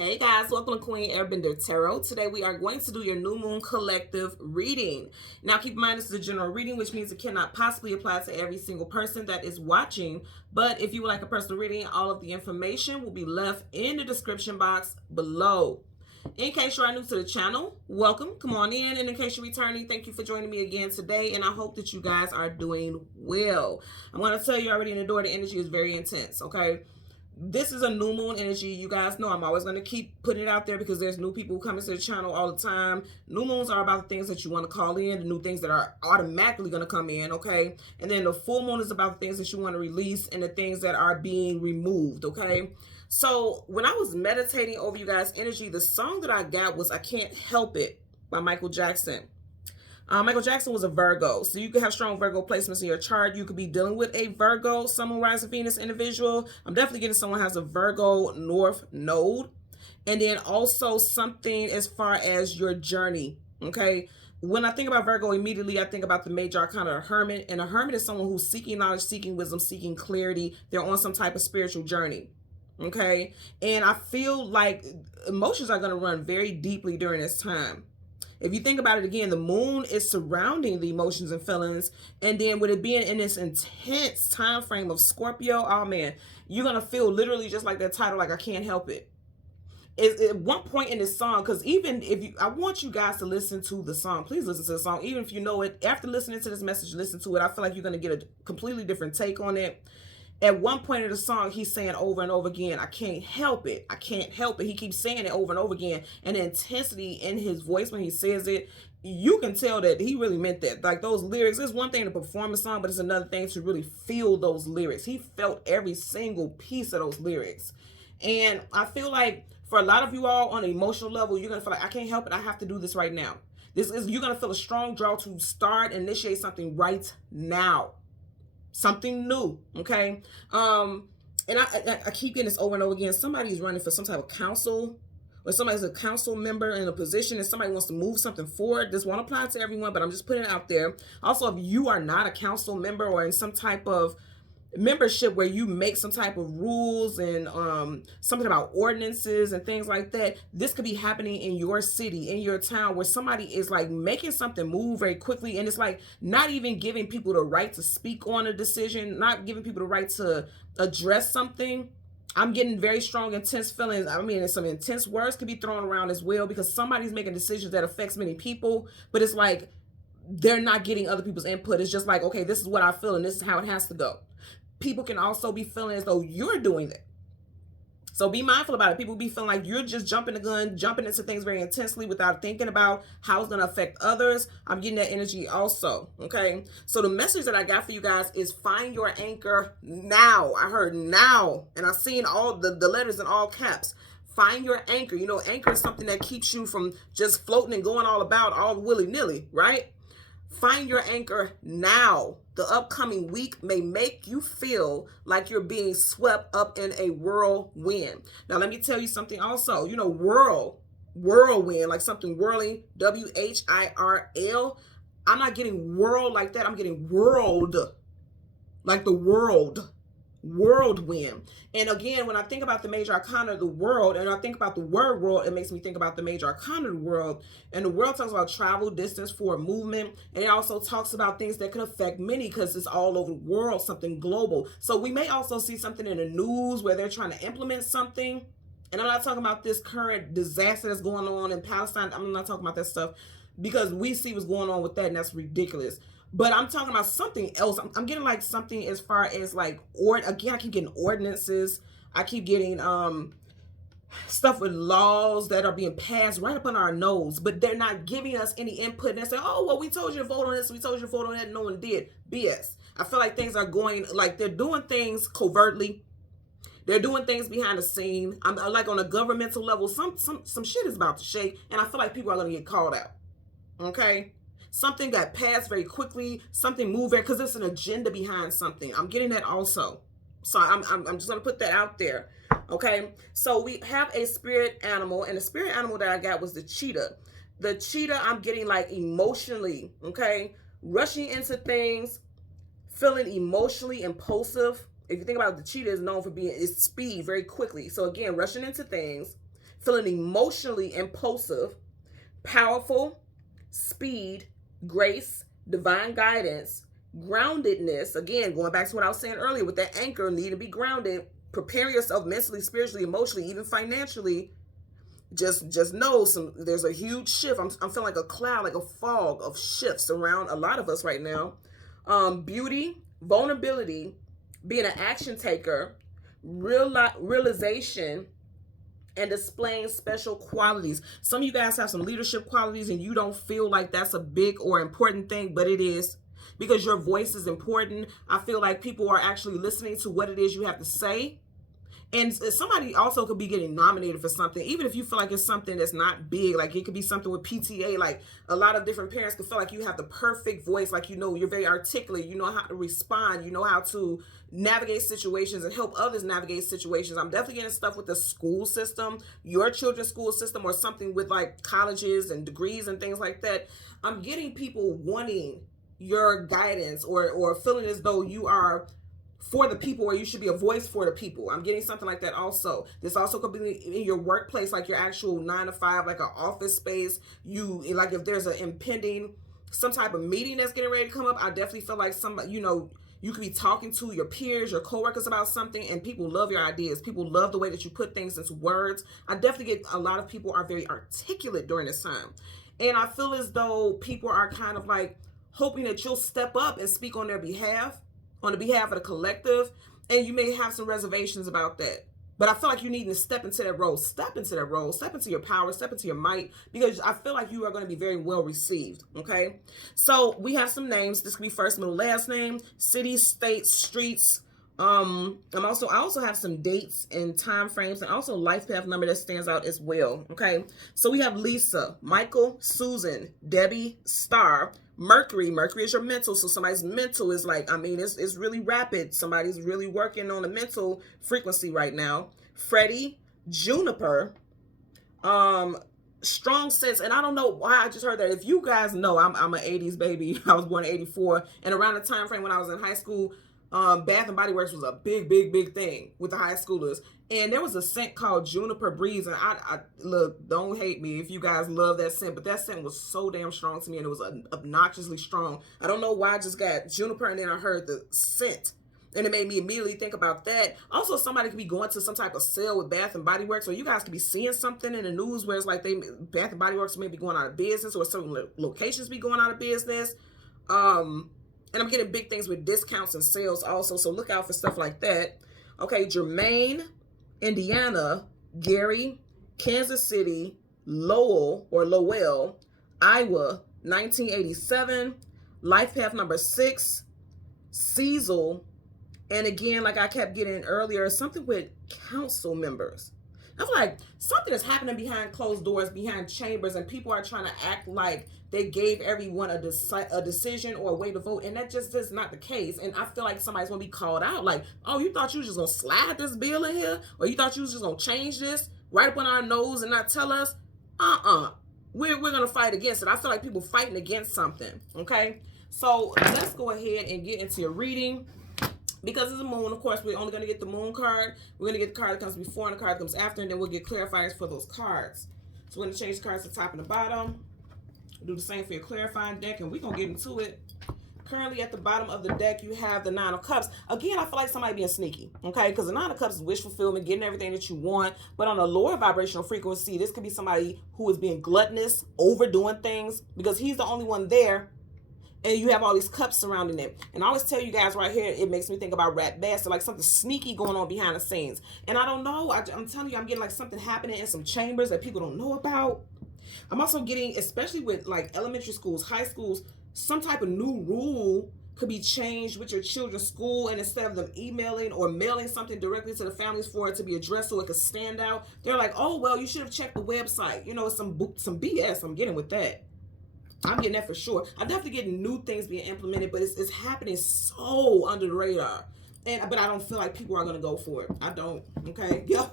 Hey guys, welcome to Queen Airbender Tarot. Today we are going to do your new moon collective reading. Now keep in mind this is a general reading, which means it cannot possibly apply to every single person that is watching. But if you would like a personal reading, all of the information will be left in the description box below. In case you are new to the channel, welcome, come on in. And in case you're returning, thank you for joining me again today. And I hope that you guys are doing well. I'm going to tell you already in the door, the energy is very intense, okay? This is a new moon energy. You guys know I'm always going to keep putting it out there because there's new people coming to the channel all the time. New moons are about the things that you want to call in, the new things that are automatically going to come in, okay? And then the full moon is about the things that you want to release and the things that are being removed, okay? So when I was meditating over you guys' energy, the song that I got was I Can't Help It by Michael Jackson. Michael Jackson was a Virgo, so you could have strong Virgo placements in your chart. You could be dealing with a Virgo, Sun, Moon, Rising, Venus individual. I'm definitely getting someone who has a Virgo North Node. And then also something as far as your journey, okay? When I think about Virgo, immediately I think about the major arcana, a hermit. And a hermit is someone who's seeking knowledge, seeking wisdom, seeking clarity. They're on some type of spiritual journey, okay? And I feel like emotions are going to run very deeply during this time. If you think about it again, the moon is surrounding the emotions and feelings. And then with it being in this intense time frame of Scorpio, oh man, you're going to feel literally just like that title, like I can't help it. At one point in this song, because even if you, I want you guys to listen to the song. Please listen to the song. Even if you know it, after listening to this message, listen to it. I feel like you're going to get a completely different take on it. At one point in the song, he's saying over and over again, I can't help it. I can't help it. He keeps saying it over and over again. And the intensity in his voice when he says it, you can tell that he really meant that. Like those lyrics, it's one thing to perform a song, but it's another thing to really feel those lyrics. He felt every single piece of those lyrics. And I feel like for a lot of you all on an emotional level, you're going to feel like, I can't help it. I have to do this right now. You're going to feel a strong draw to start, initiate something right now. Something new, okay? And I keep getting this over and over again. Somebody's running for some type of council, or somebody's a council member in a position and somebody wants to move something forward. This won't apply to everyone, but I'm just putting it out there. Also, if you are not a council member or in some type of membership where you make some type of rules and something about ordinances and things like that, this could be happening in your city, in your town, where somebody is like making something move very quickly, and it's like not even giving people the right to speak on a decision, not giving people the right to address something. I'm getting very strong, intense feelings. I mean, some intense words could be thrown around as well, because somebody's making decisions that affects many people, but it's like they're not getting other people's input. It's just like, okay, this is what I feel and this is how it has to go. People can also be feeling as though you're doing that. So be mindful about it. People be feeling like you're just jumping the gun, jumping into things very intensely without thinking about how it's going to affect others. I'm getting that energy also, okay? So the message that I got for you guys is find your anchor now. I heard now, and I've seen all the letters in all caps. Find your anchor. You know, anchor is something that keeps you from just floating and going all about, all willy-nilly, right? Find your anchor now. The upcoming week may make you feel like you're being swept up in a whirlwind. Now, let me tell you something also. You know, whirlwind, like something whirling, W-H-I-R-L. I'm not getting whirled like that. I'm getting whirled, like the world. Whirlwind. And again, when I think about the major arcana of the world, and I think about the word world, it makes me think about the major arcana of the world. And the world talks about travel, distance, forward movement, and it also talks about things that can affect many because it's all over the world, something global. So we may also see something in the news where they're trying to implement something. And I'm not talking about this current disaster that's going on in Palestine. I'm not talking about that stuff, because we see what's going on with that, and that's ridiculous. But I'm talking about something else. I'm getting like something as far as like, again, I keep getting ordinances. I keep getting stuff with laws that are being passed right up on our nose, but they're not giving us any input. And they say, oh, well, we told you to vote on this. We told you to vote on that. No one did. BS. I feel like things are going, like they're doing things covertly. They're doing things behind the scene. I'm like on a governmental level, some shit is about to shake, and I feel like people are going to get called out. Okay? Something got passed very quickly, something moved very, because there's an agenda behind something. I'm getting that also. So I'm just going to put that out there. Okay. So we have a spirit animal, and the spirit animal that I got was the cheetah. The cheetah, I'm getting like emotionally, okay, rushing into things, feeling emotionally impulsive. If you think about it, the cheetah is known for being its speed very quickly. So again, rushing into things, feeling emotionally impulsive, powerful, speed, grace, divine guidance, groundedness. Again, going back to what I was saying earlier with that anchor, need to be grounded, prepare yourself mentally, spiritually, emotionally, even financially. Just know there's a huge shift. I'm feeling like a cloud, like a fog of shifts around a lot of us right now. Beauty, vulnerability, being an action taker, realization, and displaying special qualities. Some of you guys have some leadership qualities and you don't feel like that's a big or important thing, but it is, because your voice is important. I feel like people are actually listening to what it is you have to say. And somebody also could be getting nominated for something, even if you feel like it's something that's not big. Like it could be something with PTA. Like a lot of different parents could feel like you have the perfect voice. Like, you're very articulate. You know how to respond. You know how to navigate situations and help others navigate situations. I'm definitely getting stuff with the school system, your children's school system, or something with like colleges and degrees and things like that. I'm getting people wanting your guidance or feeling as though you are for the people, or you should be a voice for the people. I'm getting something like that also. This also could be in your workplace, like your actual 9 to 5, like an office space. You, like if there's an impending, some type of meeting that's getting ready to come up, I definitely feel like somebody, you could be talking to your peers, your coworkers about something, and people love your ideas. People love the way that you put things into words. I definitely get a lot of people are very articulate during this time. And I feel as though people are kind of like hoping that you'll step up and speak on their behalf, on the behalf of the collective, and you may have some reservations about that. But I feel like you need to step into that role, step into your power, step into your might, because I feel like you are going to be very well received, okay? So we have some names. This could be first, middle, last name, cities, states, streets. I also have some dates and time frames, and also life path number that stands out as well, okay? So we have Lisa, Michael, Susan, Debbie, Star, Mercury. Mercury is your mental. So somebody's mental is like, it's really rapid. Somebody's really working on a mental frequency right now. Freddie, Juniper, strong sense. And I don't know why I just heard that. If you guys know, I'm an 80s baby. I was born in 84. And around the time frame when I was in high school, Bath and Body Works was a big thing with the high schoolers. And there was a scent called Juniper Breeze. And I look, don't hate me if you guys love that scent, but that scent was so damn strong to me, and it was obnoxiously strong. I don't know why I just got Juniper, and then I heard the scent, and it made me immediately think about that. Also, somebody could be going to some type of sale with Bath and Body Works, or you guys could be seeing something in the news where it's like Bath and Body Works may be going out of business, or certain locations be going out of business. And I'm getting big things with discounts and sales also, so look out for stuff like that. Okay, Jermaine, Indiana, Gary, Kansas City, Lowell, Iowa, 1987, life path number 6, Cecil, and again, like I kept getting earlier, something with council members. I feel like something is happening behind closed doors, behind chambers, and people are trying to act like they gave everyone a decision or a way to vote, and that just is not the case. And I feel like somebody's going to be called out like, oh, you thought you was just going to slide this bill in here? Or you thought you was just going to change this right up on our nose and not tell us? We're going to fight against it. I feel like people fighting against something, okay? So let's go ahead and get into your reading. Because it's the moon, of course, we're only going to get the moon card. We're going to get the card that comes before and the card that comes after, and then we'll get clarifiers for those cards. So we're going to change the cards to the top and the bottom. Do the same for your clarifying deck, and we're going to get into it. Currently at the bottom of the deck, you have the 9 of Cups. Again, I feel like somebody being sneaky, okay? Because the 9 of Cups is wish fulfillment, getting everything that you want. But on a lower vibrational frequency, this could be somebody who is being gluttonous, overdoing things, because he's the only one there. And you have all these cups surrounding it. And I always tell you guys right here, it makes me think about rat bastard, like something sneaky going on behind the scenes. And I don't know. I'm telling you, I'm getting like something happening in some chambers that people don't know about. I'm also getting, especially with like elementary schools, high schools, some type of new rule could be changed with your children's school. And instead of them emailing or mailing something directly to the families for it to be addressed so it could stand out, they're like, oh, well, you should have checked the website. You know, it's some BS I'm getting with that. I'm getting that for sure. I'm definitely getting new things being implemented, but it's happening so under the radar. But I don't feel like people are going to go for it. I don't, okay? Yo,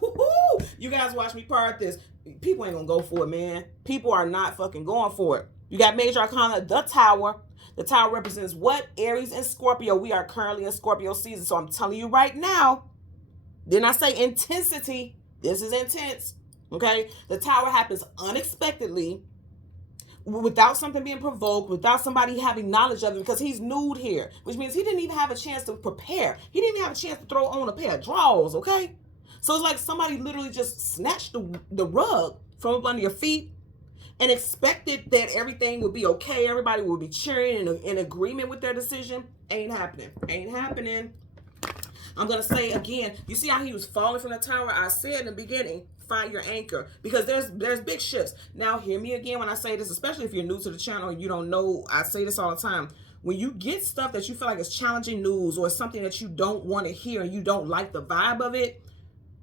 you guys watch me part this. People ain't going to go for it, man. People are not fucking going for it. You got Major Arcana, the Tower. The Tower represents what? Aries and Scorpio. We are currently in Scorpio season, so I'm telling you right now, didn't I say intensity? This is intense. Okay? The Tower happens unexpectedly, without something being provoked, without somebody having knowledge of it, because he's nude here, which means he didn't even have a chance to prepare. He didn't even have a chance to throw on a pair of drawers, okay? So it's like somebody literally just snatched the rug from up under your feet and expected that everything would be okay. Everybody would be cheering in agreement with their decision. Ain't happening. Ain't happening. I'm going to say again, you see how he was falling from the tower? I said in the beginning, find your anchor, because there's big shifts. Now, hear me again when I say this, especially if you're new to the channel and you don't know, I say this all the time. When you get stuff that you feel like is challenging news or something that you don't want to hear and you don't like the vibe of it,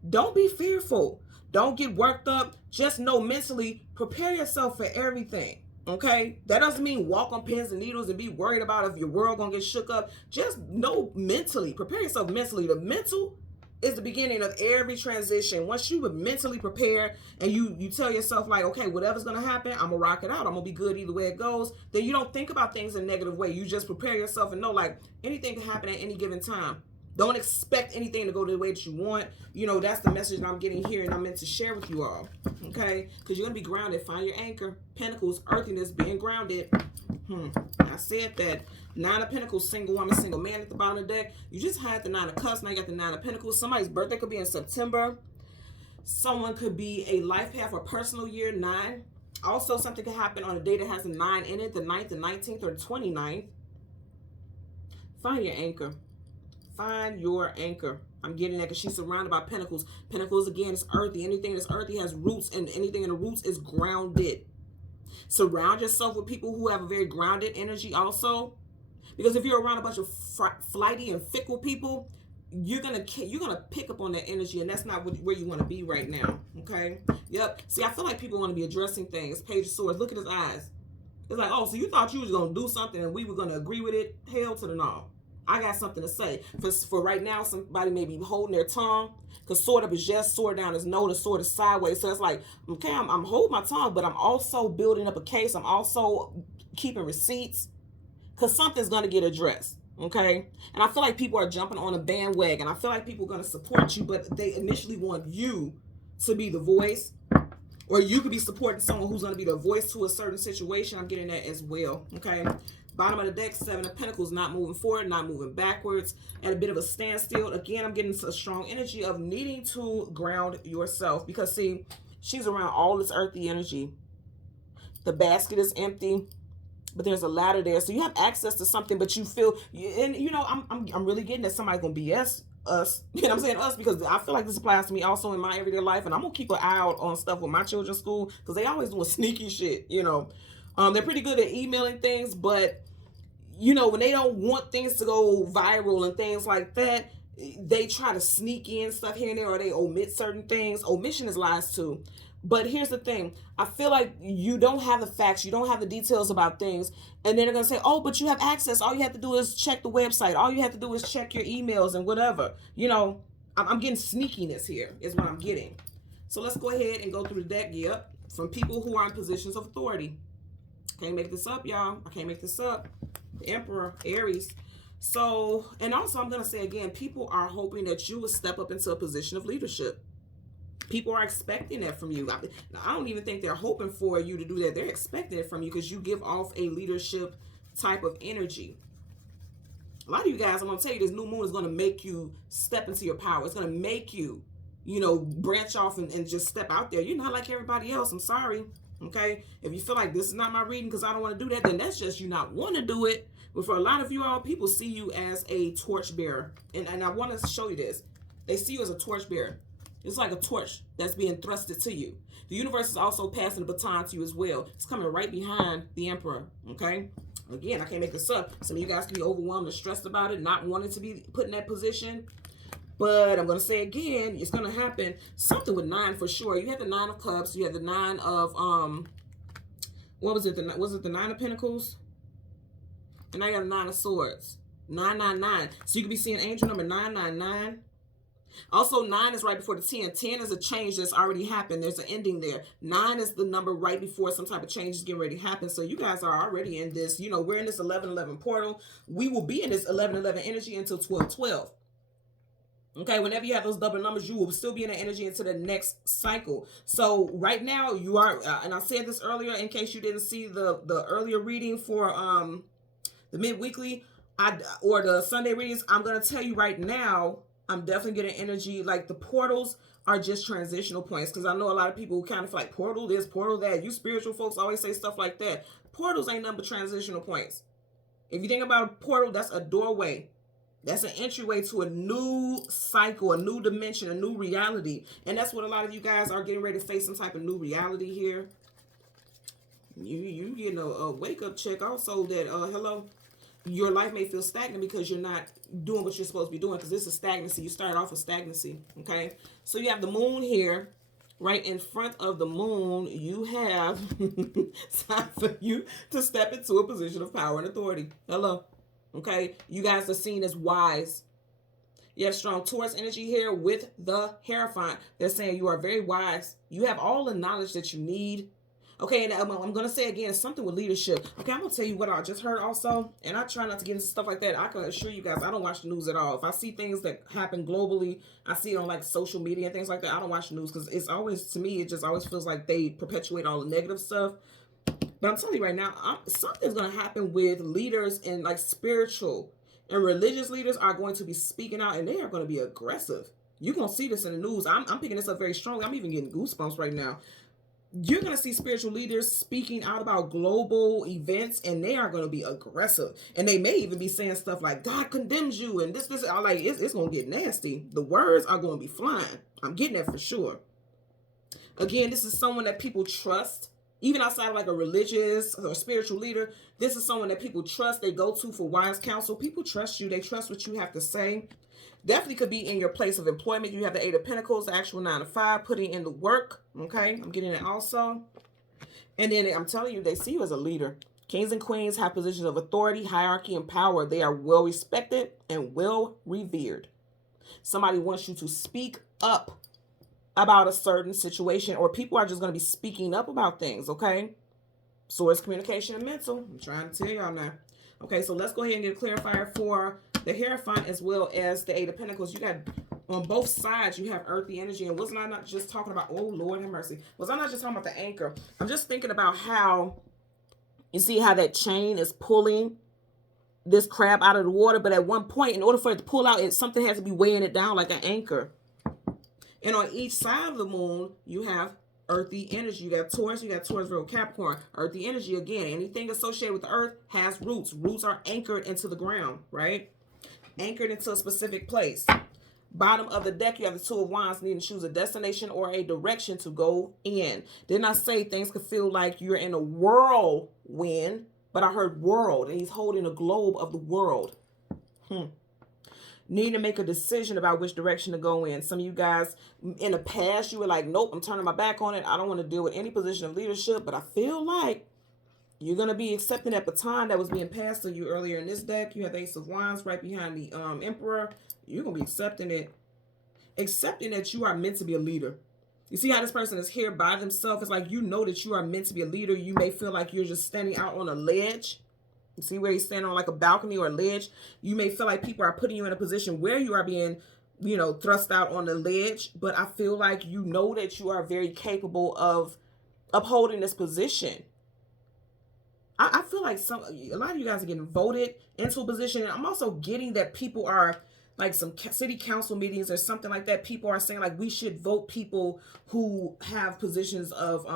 don't be fearful. Don't get worked up. Just know mentally, prepare yourself for everything. Okay? That doesn't mean walk on pins and needles and be worried about if your world gonna get shook up. Just know mentally. Prepare yourself mentally. The mental is the beginning of every transition. Once you would mentally prepare and you tell yourself like, okay, whatever's gonna happen, I'm gonna rock it out. I'm gonna be good either way it goes. Then you don't think about things in a negative way. You just prepare yourself and know like anything can happen at any given time. Don't expect anything to go the way that you want. You know, that's the message that I'm getting here and I'm meant to share with you all. Okay? Because you're going to be grounded. Find your anchor. Pentacles, earthiness, being grounded. I said that. 9 of Pentacles, single woman, single man at the bottom of the deck. You just had the 9 of Cups. Now you got the 9 of Pentacles. Somebody's birthday could be in September. Someone could be a life path or personal year, 9. Also, something could happen on a day that has a 9 in it, the 9th, the 19th, or the 29th. Find your anchor. Find your anchor. I'm getting that because she's surrounded by pentacles. Pentacles, again, is earthy. Anything that's earthy has roots, and anything in the roots is grounded. Surround yourself with people who have a very grounded energy also. Because if you're around a bunch of flighty and fickle people, you're gonna pick up on that energy, and that's not where you want to be right now. Okay? Yep. See, I feel like people want to be addressing things. Page of Swords. Look at his eyes. It's like, oh, so you thought you was gonna do something and we were gonna agree with it? Hell to the no. I got something to say. For right now, somebody may be holding their tongue, because sword up is yes, sword down is no, the sword is sideways. So it's like, okay, I'm holding my tongue, but I'm also building up a case. I'm also keeping receipts, because something's going to get addressed. Okay? And I feel like people are jumping on a bandwagon. I feel like people are going to support you, but they initially want you to be the voice, or you could be supporting someone who's going to be the voice to a certain situation. I'm getting that as well. Okay? Bottom of the deck, 7 of Pentacles, not moving forward, not moving backwards, at a bit of a standstill. Again, I'm getting a strong energy of needing to ground yourself, because, see, she's around all this earthy energy. The basket is empty, but there's a ladder there. So you have access to something, but you feel, and you know, I'm really getting that somebody's going to BS us. You know what I'm saying? Us, because I feel like this applies to me also in my everyday life, and I'm going to keep an eye out on stuff with my children's school, because they always doing sneaky shit, you know. They're pretty good at emailing things, but, you know, when they don't want things to go viral and things like that, they try to sneak in stuff here and there, or they omit certain things. Omission is lies too. But here's the thing. I feel like you don't have the facts. You don't have the details about things. And then they're going to say, oh, but you have access. All you have to do is check the website. All you have to do is check your emails and whatever. You know, I'm getting sneakiness here is what I'm getting. So let's go ahead and go through the deck. Yep. From people who are in positions of authority. Can't make this up, y'all. I can't make this up. The Emperor, Aries. So, and also I'm going to say again, people are hoping that you will step up into a position of leadership. People are expecting that from you. I don't even think they're hoping for you to do that. They're expecting it from you, because you give off a leadership type of energy. A lot of you guys, I'm going to tell you, this new moon is going to make you step into your power. It's going to make you, you know, branch off and just step out there. You're not like everybody else. I'm sorry. Okay, if you feel like this is not my reading because I don't want to do that, then that's just you not want to do it. But for a lot of you all, people see you as a torch bearer. And I want to show you this. They see you as a torch bearer. It's like a torch that's being thrusted to you. The universe is also passing the baton to you as well. It's coming right behind the Emperor. Okay, again, I can't make this up. Some of you guys can be overwhelmed or stressed about it, not wanting to be put in that position. But I'm going to say again, it's going to happen. Something with 9 for sure. You had the 9 of Cups. You had the 9 of, what was it? Was it the 9 of Pentacles? And now you got the 9 of Swords. 999. So you could be seeing angel number 999. Also, 9 is right before the 10. 10 is a change that's already happened. There's an ending there. 9 is the number right before some type of change is getting ready to happen. So you guys are already in this, you know, we're in this 1111 portal. We will be in this 1111 energy until 1212. Okay, whenever you have those double numbers, you will still be in the energy into the next cycle. So right now you are, and I said this earlier in case you didn't see the earlier reading for the mid-weekly or the Sunday readings. I'm gonna tell you right now, I'm definitely getting energy like the portals are just transitional points, because I know a lot of people who kind of feel like portal this, portal that. You spiritual folks always say stuff like that. Portals ain't nothing but transitional points. If you think about a portal, that's a doorway. That's an entryway to a new cycle, a new dimension, a new reality. And that's what a lot of you guys are getting ready to face, some type of new reality here. You getting a wake up check also that hello, your life may feel stagnant because you're not doing what you're supposed to be doing, because this is stagnancy. You started off with stagnancy. Okay, so you have the moon here. Right in front of the moon, you have time for you to step into a position of power and authority. Hello. Okay, you guys are seen as wise. You have strong Taurus energy here with the Hierophant. They're saying you are very wise. You have all the knowledge that you need. Okay, and I'm going to say again, something with leadership. Okay, I'm going to tell you what I just heard also, and I try not to get into stuff like that. I can assure you guys, I don't watch the news at all. If I see things that happen globally, I see it on like social media and things like that, I don't watch the news, because it's always, to me, it just always feels like they perpetuate all the negative stuff. But I'm telling you right now, something's going to happen with leaders, and like spiritual and religious leaders are going to be speaking out, and they are going to be aggressive. You're going to see this in the news. I'm picking this up very strongly. I'm even getting goosebumps right now. You're going to see spiritual leaders speaking out about global events, and they are going to be aggressive. And they may even be saying stuff like, God condemns you, and this. I'm like, it's going to get nasty. The words are going to be flying. I'm getting that for sure. Again, this is someone that people trust. Even outside of like a religious or spiritual leader, this is someone that people trust. They go to for wise counsel. People trust you. They trust what you have to say. Definitely could be in your place of employment. You have the 8 of Pentacles, the actual 9 to 5, putting in the work. Okay, I'm getting it also. And then I'm telling you, they see you as a leader. Kings and queens have positions of authority, hierarchy, and power. They are well respected and well revered. Somebody wants you to speak up about a certain situation, or people are just going to be speaking up about things. Okay, so it's communication and mental. I'm trying to tell y'all now. Okay, so let's go ahead and get a clarifier for the Hierophant as well as the 8 of Pentacles. You got on both sides, you have earthy energy. And wasn't I not just talking about, oh Lord have mercy, was I not just talking about the anchor? I'm just thinking about how you see how that chain is pulling this crab out of the water, but at one point, in order for it to pull out, something has to be weighing it down like an anchor. And on each side of the moon, you have earthy energy. You got Taurus, Virgo, Capricorn. Earthy energy, again, anything associated with the earth has roots. Roots are anchored into the ground, right? Anchored into a specific place. Bottom of the deck, you have the 2 of Wands, needing to choose a destination or a direction to go in. Didn't I say things could feel like you're in a whirlwind? But I heard world, and he's holding a globe of the world. Need to make a decision about which direction to go in. Some of you guys in the past, you were like, nope, I'm turning my back on it. I don't want to deal with any position of leadership. But I feel like you're going to be accepting that baton that was being passed to you earlier in this deck. You have the Ace of Wands right behind the Emperor. You're going to be accepting it. Accepting that you are meant to be a leader. You see how this person is here by themselves? It's like you know that you are meant to be a leader. You may feel like you're just standing out on a ledge. You see where you stand on like a balcony or a ledge. You may feel like people are putting you in a position where you are being, you know, thrust out on the ledge. But I feel like you know that you are very capable of upholding this position. I feel like a lot of you guys are getting voted into a position. And I'm also getting that people are, like some city council meetings or something like that, people are saying like we should vote people who have positions of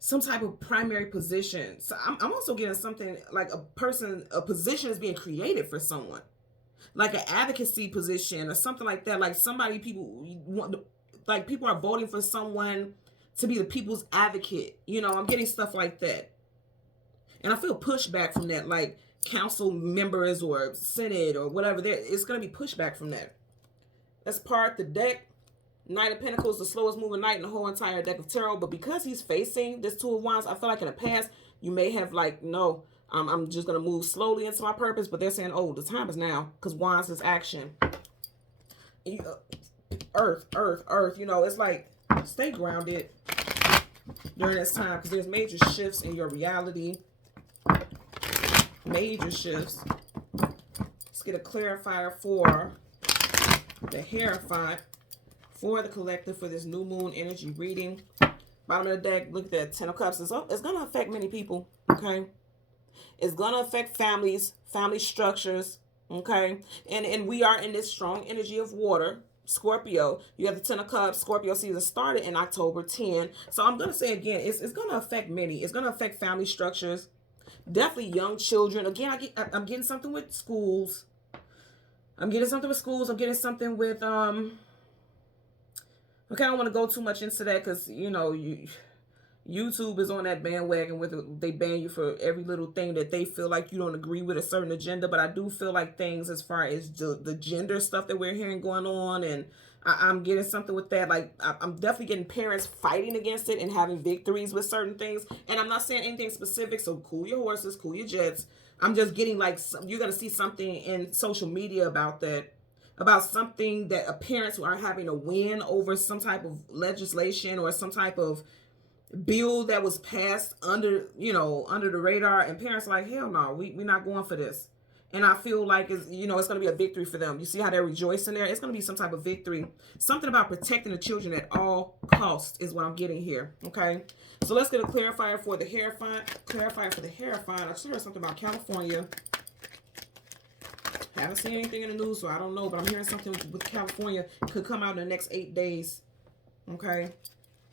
some type of primary position. So I'm also getting something like a position is being created for someone, like an advocacy position or something like that. Like people are voting for someone to be the people's advocate. You know, I'm getting stuff like that. And I feel pushback from that, like council members or senate or whatever. It's going to be pushback from that. Let's part the deck. Knight of Pentacles, the slowest moving knight in the whole entire deck of tarot. But because he's facing this 2 of Wands, I feel like in the past, you may have like, no, I'm just going to move slowly into my purpose. But they're saying, oh, the time is now, because Wands is action. Earth. You know, it's like, stay grounded during this time, because there's major shifts in your reality. Major shifts. Let's get a clarifier for the Hierophant for the collective for this new moon energy reading. Bottom of the deck, look at that, 10 of Cups. It's going to affect many people, okay? It's going to affect families, family structures, okay? And we are in this strong energy of water, Scorpio. You have the 10 of Cups. Scorpio season started in October 10. So I'm going to say again, it's going to affect many. It's going to affect family structures, definitely young children. Again, I'm getting something with schools. I'm getting something with schools. I'm getting something with, okay, I don't want to go too much into that because, you know, YouTube is on that bandwagon with they ban you for every little thing that they feel like you don't agree with a certain agenda. But I do feel like things as far as the gender stuff that we're hearing going on, and I'm getting something with that. Like, I'm definitely getting parents fighting against it and having victories with certain things. And I'm not saying anything specific, so cool your horses, cool your jets. I'm just getting like, you're going to see something in social media about that, about something that parents are having a win over some type of legislation or some type of bill that was passed under, you know, under the radar, and parents are like, hell no, we're not going for this. And I feel like it's, you know, it's going to be a victory for them. You see how they're rejoicing there? It's going to be some type of victory. Something about protecting the children at all costs is what I'm getting here, okay? So let's get a clarifier for the Hierophant. Clarifier for the Hierophant. I just heard something about California. Haven't seen anything in the news, so I don't know, but I'm hearing something with California could come out in the next 8 days, okay?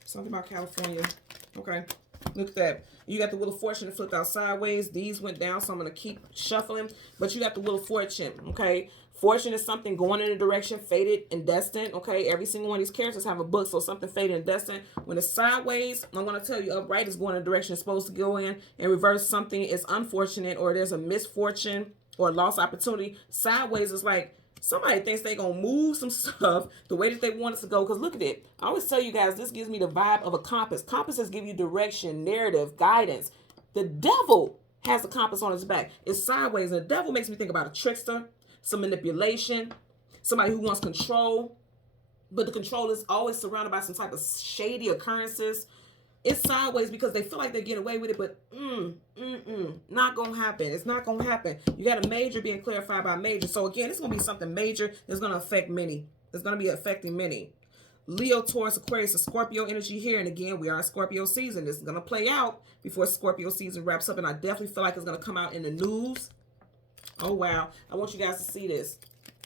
Something about California. Okay. Look at that. You got the Wheel of Fortune flipped out sideways. These went down, so I'm going to keep shuffling. But you got the Wheel of Fortune. Okay. Fortune is something going in a direction, fated and destined. Okay. Every single one of these characters have a book, so something fated and destined. When it's sideways, I'm going to tell you upright is going in a direction it's supposed to go in. And reverse, something is unfortunate or there's a misfortune or a lost opportunity. Sideways is like, somebody thinks they're going to move some stuff the way that they want it to go. Because look at it. I always tell you guys, this gives me the vibe of a compass. Compasses give you direction, narrative, guidance. The devil has the compass on his back. It's sideways. And the devil makes me think about a trickster, some manipulation, somebody who wants control. But the control is always surrounded by some type of shady occurrences. It's sideways because they feel like they get away with it, but not gonna happen. It's not gonna happen. You got a major being clarified by major. So again, it's gonna be something major that's gonna affect many. It's gonna be affecting many. Leo, Taurus, Aquarius, and Scorpio energy here. And again, we are in Scorpio season. This is gonna play out before Scorpio season wraps up, and I definitely feel like it's gonna come out in the news. Oh wow. I want you guys to see this.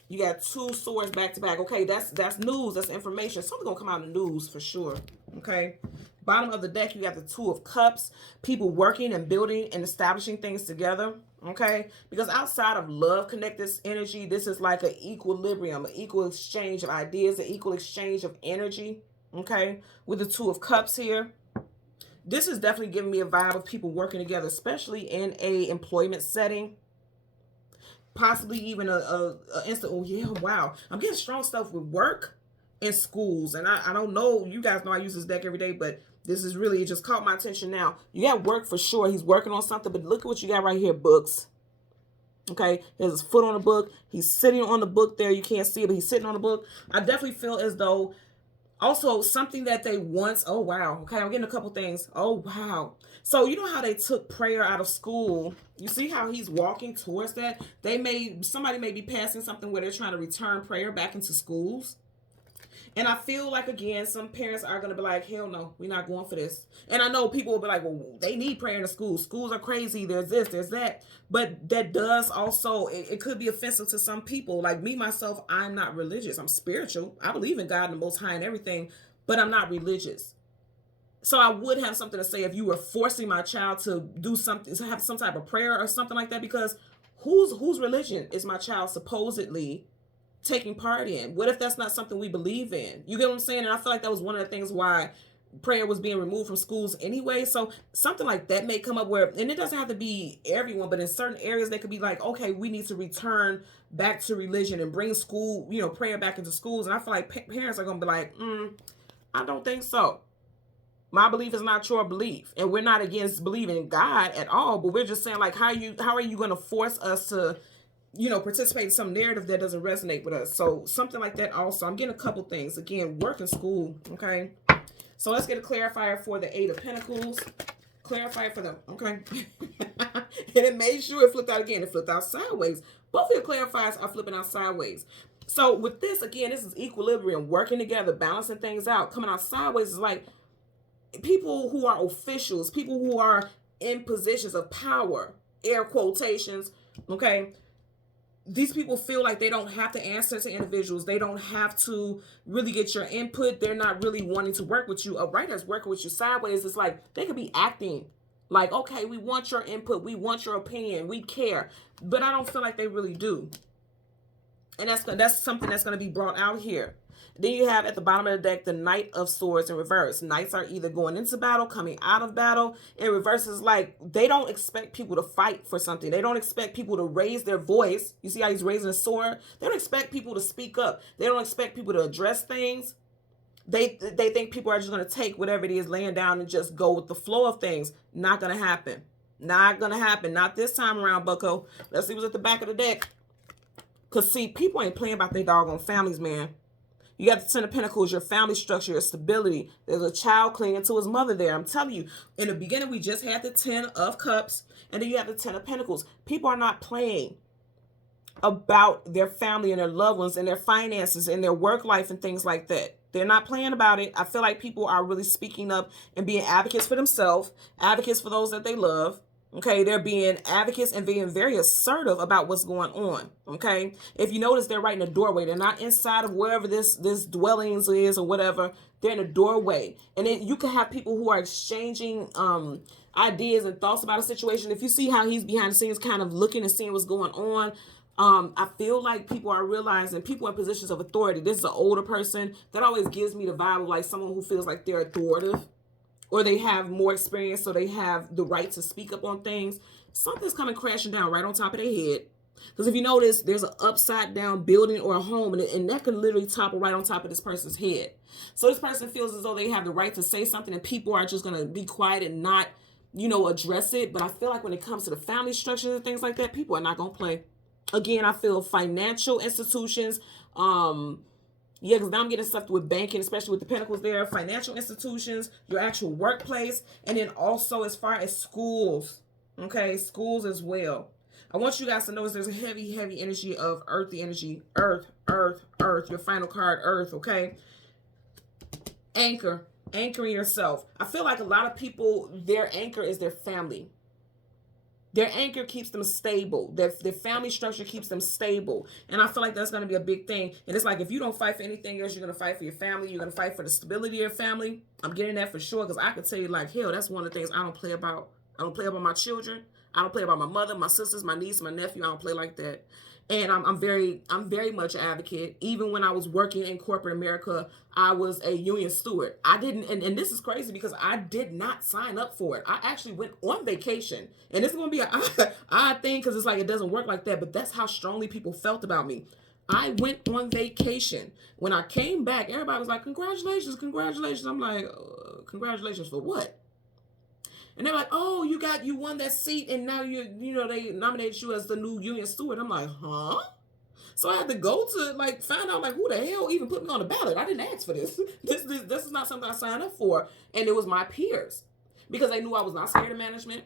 You got 2 swords back to back. Okay, that's news, that's information. Something's gonna come out in the news for sure. Okay. Bottom of the deck, you got the 2 of Cups. People working and building and establishing things together. Okay. Because outside of love connect this energy, this is like an equilibrium, an equal exchange of ideas, an equal exchange of energy. Okay. With the 2 of Cups here. This is definitely giving me a vibe of people working together, especially in a employment setting. Possibly even a instant, oh yeah, wow. I'm getting strong stuff with work and schools. And I don't know, you guys know I use this deck every day, but this is really, it just caught my attention now. You got work for sure. He's working on something, but look at what you got right here, books. Okay, there's his foot on a book. He's sitting on the book there. You can't see it, but he's sitting on the book. I definitely feel as though also something that they once, oh wow, okay, I'm getting a couple things. Oh wow. So you know how they took prayer out of school? You see how he's walking towards that? Somebody may be passing something where they're trying to return prayer back into schools. And I feel like, again, some parents are going to be like, hell no, we're not going for this. And I know people will be like, well, they need prayer in the schools. Schools are crazy. There's this, there's that. But that does also, it could be offensive to some people. Like me, myself, I'm not religious. I'm spiritual. I believe in God and the Most High and everything, but I'm not religious. So I would have something to say if you were forcing my child to do something, to have some type of prayer or something like that, because whose religion is my child supposedly taking part in? What if that's not something we believe in? You get what I'm saying? And I feel like that was one of the things why prayer was being removed from schools anyway. So something like that may come up where, and it doesn't have to be everyone, but in certain areas they could be like, okay, we need to return back to religion and bring school, you know, prayer back into schools. And I feel like parents are going to be like, I don't think so. My belief is not your belief. And we're not against believing in God at all, but we're just saying, like, how are you going to force us to, you know, participate in some narrative that doesn't resonate with us? So something like that also. I'm getting a couple things. Again, work and school, okay? So let's get a clarifier for the 8 of Pentacles. Clarifier for them, okay? And it made sure it flipped out again. It flipped out sideways. Both of your clarifiers are flipping out sideways. So with this, again, this is equilibrium, working together, balancing things out. Coming out sideways is like people who are officials, people who are in positions of power, air quotations, okay? These people feel like they don't have to answer to individuals. They don't have to really get your input. They're not really wanting to work with you. A writer's working with you sideways. It's like they could be acting like, okay, we want your input. We want your opinion. We care. But I don't feel like they really do. And that's something that's going to be brought out here. Then you have at the bottom of the deck the Knight of Swords in reverse. Knights are either going into battle, coming out of battle. In reverse is like they don't expect people to fight for something. They don't expect people to raise their voice. You see how he's raising a sword? They don't expect people to speak up. They don't expect people to address things. They think people are just going to take whatever it is laying down and just go with the flow of things. Not going to happen. Not going to happen. Not this time around, bucko. Let's see what's at the back of the deck. Because, see, people ain't playing about their doggone families, man. You got the Ten of Pentacles, your family structure, your stability. There's a child clinging to his mother there. I'm telling you, in the beginning, we just had the Ten of Cups, and then you have the Ten of Pentacles. People are not playing about their family and their loved ones and their finances and their work life and things like that. They're not playing about it. I feel like people are really speaking up and being advocates for themselves, advocates for those that they love. Okay, they're being advocates and being very assertive about what's going on. Okay, if you notice, they're right in the doorway. They're not inside of wherever this dwellings is or whatever. They're in the doorway, and then you can have people who are exchanging ideas and thoughts about a situation. If you see how he's behind the scenes, kind of looking and seeing what's going on. I feel like people are realizing, people in positions of authority. This is an older person that always gives me the vibe of like someone who feels like they're authoritative, or they have more experience, so they have the right to speak up on things. Something's coming crashing down right on top of their head. Because if you notice, there's an upside down building or a home, and that can literally topple right on top of this person's head. So this person feels as though they have the right to say something, and people are just going to be quiet and not, address it. But I feel like when it comes to the family structures and things like that, people are not going to play. Again, I feel financial institutions, yeah, because now I'm getting stuff with banking, especially with the pentacles there, financial institutions, your actual workplace, and then also as far as schools, okay, schools as well. I want you guys to notice there's a heavy, heavy energy of earthy energy, earth, your final card, earth, okay? Anchoring yourself. I feel like a lot of people, their anchor is their family. Their anchor keeps them stable. Their family structure keeps them stable. And I feel like that's going to be a big thing. And it's like, if you don't fight for anything else, you're going to fight for your family. You're going to fight for the stability of your family. I'm getting that for sure, because I could tell you, like, hell, that's one of the things I don't play about. I don't play about my children. I don't play about my mother, my sisters, my niece, my nephew. I don't play like that. And I'm very much an advocate. Even when I was working in corporate America, I was a union steward. I didn't, and this is crazy because I did not sign up for it. I actually went on vacation. And this is going to be an odd thing, because it's like it doesn't work like that. But that's how strongly people felt about me. I went on vacation. When I came back, everybody was like, congratulations, congratulations. I'm like, congratulations for what? And they're like, oh, you won that seat, and now they nominated you as the new union steward. I'm like, huh? So I had to go to find out who the hell even put me on the ballot. I didn't ask for this. This is not something I signed up for. And it was my peers, because they knew I was not scared of management.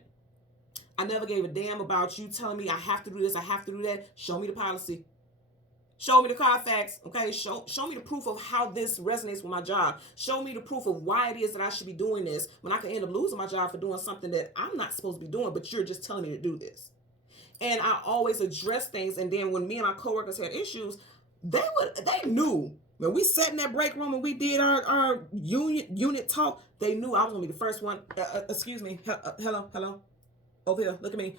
I never gave a damn about you telling me I have to do this, I have to do that. Show me the policy. Show me the Carfax, okay? Show me the proof of how this resonates with my job. Show me the proof of why it is that I should be doing this, when I can end up losing my job for doing something that I'm not supposed to be doing, but you're just telling me to do this. And I always address things. And then when me and my coworkers had issues, they knew. When we sat in that break room and we did our unit talk, they knew I was going to be the first one. Excuse me. Hello. Over here. Look at me.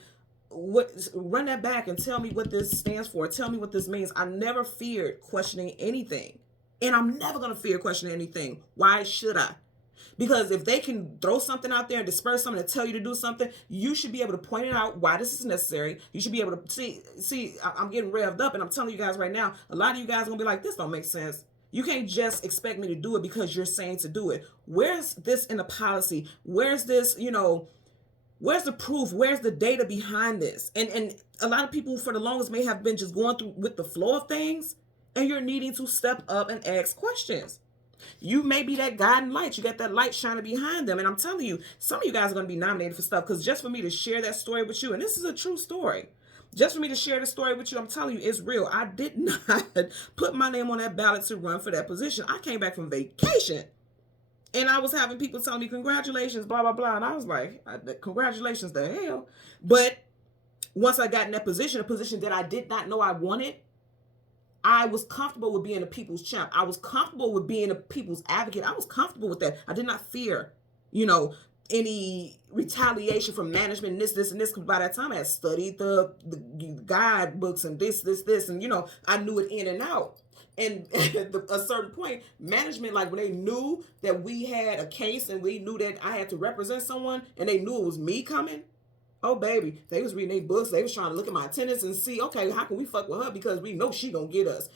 Run that back and tell me what this stands for. Tell me what this means. I never feared questioning anything. And I'm never going to fear questioning anything. Why should I? Because if they can throw something out there and disperse something to tell you to do something, you should be able to point it out why this is necessary. You should be able to see, I'm getting revved up, and I'm telling you guys right now, a lot of you guys are going to be like, this don't make sense. You can't just expect me to do it because you're saying to do it. Where's this in the policy? Where's this, where's the proof? Where's the data behind this? And a lot of people for the longest may have been just going through with the flow of things, and you're needing to step up and ask questions. You may be that guiding light. You got that light shining behind them. And I'm telling you, some of you guys are going to be nominated for stuff, because just for me to share that story with you, and this is a true story, Just for me to share the story with you, I'm telling you, it's real. I did not put my name on that ballot to run for that position. I came back from vacation and I was having people telling me, congratulations, blah, blah, blah. And I was like, congratulations the hell. But once I got in that position, a position that I did not know I wanted, I was comfortable with being a people's champ. I was comfortable with being a people's advocate. I was comfortable with that. I did not fear, you know, any retaliation from management, this, and this. Because by that time I had studied the guidebooks and this, and, you know, I knew it in and out. And at a certain point, management, like when they knew that we had a case and we knew that I had to represent someone and they knew it was me coming, oh baby, they was reading their books. They was trying to look at my attendance and see, okay, how can we fuck with her because we know she gonna get us.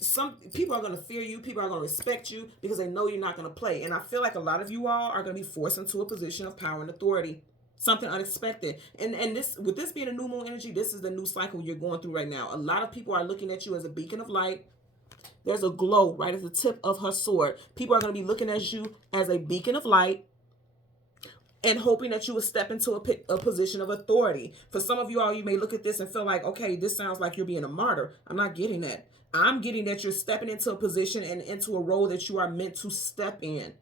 Some people are gonna fear you. People are gonna respect you because they know you're not gonna play. And I feel like a lot of you all are gonna be forced into a position of power and authority, something unexpected. And this, with this being a new moon energy, this is the new cycle you're going through right now. A lot of people are looking at you as a beacon of light. There's a glow right at the tip of her sword. People are gonna be looking at you as a beacon of light, and hoping that you will step into a position of authority. For some of you all, you may look at this and feel like, okay, this sounds like you're being a martyr. I'm not getting that. I'm getting that you're stepping into a position and into a role that you are meant to step in.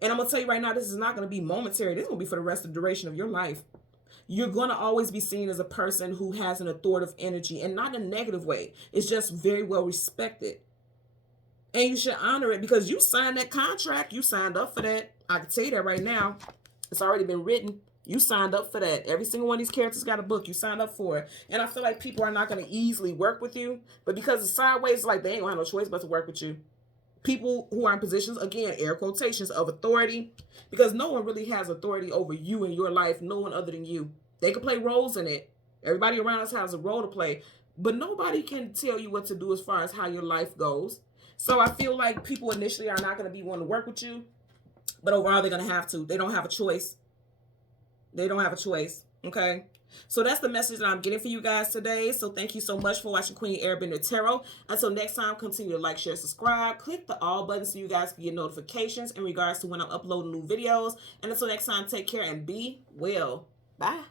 And I'm going to tell you right now, this is not going to be momentary. This is going to be for the rest of the duration of your life. You're going to always be seen as a person who has an authoritative energy, and not in a negative way. It's just very well respected. And you should honor it because you signed that contract. You signed up for that. I can tell you that right now. It's already been written. You signed up for that. Every single one of these characters got a book. You signed up for it. And I feel like people are not going to easily work with you. But because it's sideways, like they ain't going to have no choice but to work with you. People who are in positions, again, air quotations, of authority. Because no one really has authority over you in your life. No one other than you. They can play roles in it. Everybody around us has a role to play. But nobody can tell you what to do as far as how your life goes. So I feel like people initially are not going to be wanting to work with you. But overall, they're going to have to. They don't have a choice. They don't have a choice. Okay? So that's the message that I'm getting for you guys today. So thank you so much for watching Queen Airbender Tarot. Until next time, continue to like, share, subscribe. Click the all button so you guys can get notifications in regards to when I'm uploading new videos. And until next time, take care and be well. Bye.